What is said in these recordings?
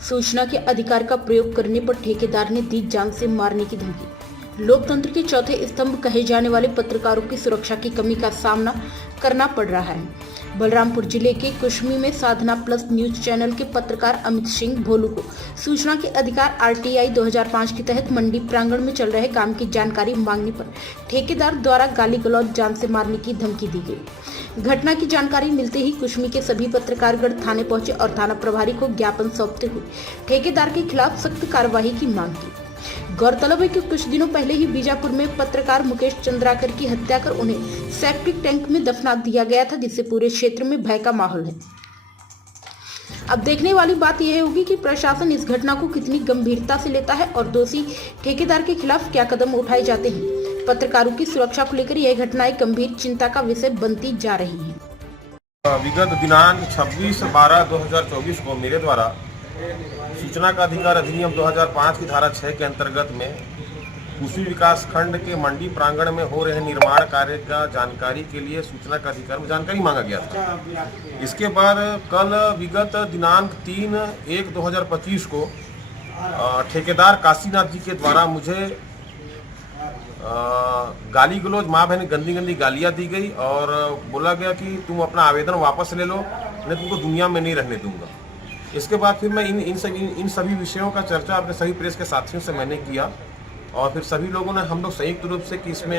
सूचना के अधिकार का प्रयोग करने पर ठेकेदार ने दी जान से मारने की धमकी। लोकतंत्र के चौथे स्तंभ कहे जाने वाले पत्रकारों की सुरक्षा की कमी का सामना करना पड़ रहा है। बलरामपुर जिले के कुश्मी में साधना प्लस न्यूज चैनल के पत्रकार अमित सिंह भोलू को सूचना के अधिकार आरटीआई 2005 के तहत मंडी प्रांगण में चल रहे काम की जानकारी मांगने पर ठेकेदार द्वारा गाली गलौज जान से मारने की धमकी दी गई। घटना की जानकारी मिलते ही कुश्मी के सभी पत्रकारगण थाने पहुंचे और थाना प्रभारी को ज्ञापन सौंपते हुए ठेकेदार के खिलाफ सख्त कार्रवाई की मांग की। गौरतलब है कि कुछ दिनों पहले ही बीजापुर में पत्रकार मुकेश चंद्राकर की हत्या कर उन्हें सेप्टिक टैंक में दफना दिया गया था, जिससे पूरे क्षेत्र में भय का माहौल है। अब देखने वाली बात यह होगी कि प्रशासन इस घटना को कितनी गंभीरता से लेता है और दोषी ठेकेदार के खिलाफ क्या कदम उठाए जाते हैं। पत्रकारों की सुरक्षा को लेकर यह घटनाएं गंभीर चिंता का विषय बनती जा रही हैं। विगत दिनांक 26/12/2024 को मेरे द्वारा सूचना का अधिकार अधिनियम 2005 की धारा 6 के अंतर्गत में कुशी विकास खंड के मंडी प्रांगण में हो रहे निर्माण कार्य का जानकारी के लिए सूचना का अधिकार में जानकारी मांगा गया था। इसके बाद कल विगत दिनांक 3/1/2025 को ठेकेदार काशीनाथ जी के द्वारा मुझे गाली गलौज माँ बहन गंदी गंदी गालियाँ दी गई और बोला गया कि तुम अपना आवेदन वापस ले लो, मैं तुमको दुनिया में नहीं रहने दूंगा। इसके बाद फिर मैं इन सभी विषयों का चर्चा अपने सभी प्रेस के साथियों से मैंने किया और फिर सभी लोगों ने हम लोग संयुक्त रूप से कि इसमें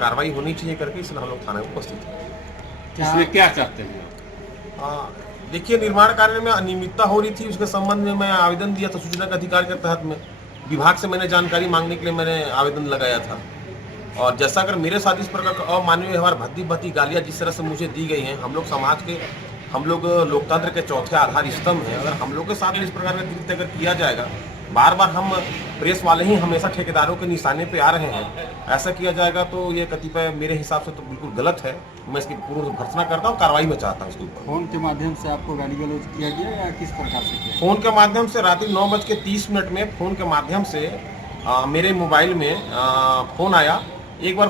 कार्रवाई होनी चाहिए करके इसलिए हम लोग थाने में उपस्थित हैं। इसमें क्या चाहते हैं? देखिए, निर्माण कार्य में अनियमितता हो रही थी, उसके संबंध में मैं आवेदन दिया था सूचना का अधिकार के तहत में। विभाग से मैंने जानकारी मांगने के लिए मैंने आवेदन लगाया था और जैसा अगर मेरे साथ इस प्रकार का अमानवीय व्यवहार भद्दी गालियाँ जिस तरह से मुझे दी गई हैं, हम लोग लोकतंत्र के चौथे आधार स्तंभ हैं। अगर हम लोग के साथ इस प्रकार का कृत्य अगर किया जाएगा, बार बार हम प्रेस वाले ही हमेशा ठेकेदारों के निशाने पे आ रहे हैं, ऐसा किया जाएगा तो ये कतिपय मेरे हिसाब से तो बिल्कुल गलत है। मैं इसकी पूर्ण भर्त्सना करता हूँ, कार्रवाई में चाहता हूँ इसके ऊपर। फोन के माध्यम से आपको गाली गलौज किया गया या किस प्रकार से किया? फोन के माध्यम से रात्रि 9:30 में फोन के माध्यम से मेरे मोबाइल में फोन आया। एक बार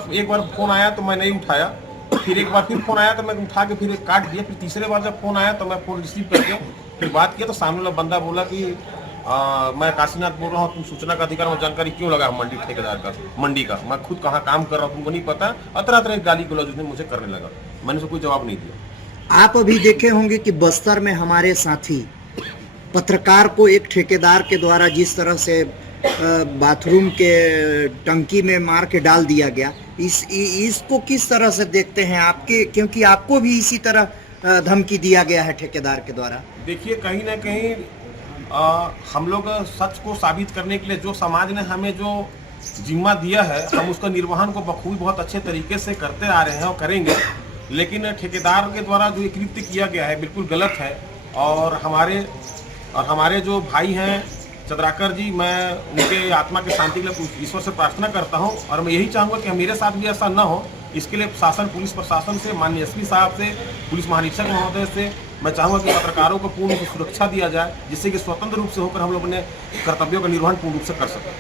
फोन आया तो मैं नहीं उठाया, फिर एक बार फिर फोन आया तो मैं उठा के फिर काट दिया। फिर तीसरे बार जब फोन आया तो मैं फोन रिसीव करके फिर बात किया तो सामने वाला बंदा बोला कि मैं काशीनाथ बोल रहा हूँ, तुम सूचना का अधिकार में जानकारी क्यों लगा मंडी ठेकेदार का, मंडी का, मैं खुद कहाँ काम कर रहा हूँ तुमको नहीं पता। तरह तरह की गाली गलौज उसने मुझे करने लगा, मैंने उसको कोई जवाब नहीं दिया। आप अभी देखे होंगे कि बस्तर में हमारे साथी पत्रकार को एक ठेकेदार के द्वारा जिस तरह से बाथरूम के टंकी में मार के डाल दिया गया, इसको किस तरह से देखते हैं आपके, क्योंकि आपको भी इसी तरह धमकी दिया गया है ठेकेदार के द्वारा। देखिए, कहीं ना कहीं हम लोग सच को साबित करने के लिए जो समाज ने हमें जो जिम्मा दिया है, हम उसका निर्वहन को बखूबी बहुत अच्छे तरीके से करते आ रहे हैं और करेंगे। लेकिन ठेकेदार के द्वारा जो ये कृत्य किया गया है बिल्कुल गलत है और हमारे जो भाई हैं चंद्राकर जी, मैं उनके आत्मा की शांति के लिए ईश्वर से प्रार्थना करता हूं और मैं यही चाहूँगा कि मेरे साथ भी ऐसा न हो। इसके लिए शासन, पुलिस प्रशासन से, माननीय एसपी साहब से, पुलिस महानिरीक्षक महोदय से मैं चाहूँगा कि पत्रकारों को पूर्ण सुरक्षा दिया जाए, जिससे कि स्वतंत्र रूप से होकर हम लोग अपने कर्तव्यों का निर्वहन पूर्ण रूप से कर सकें।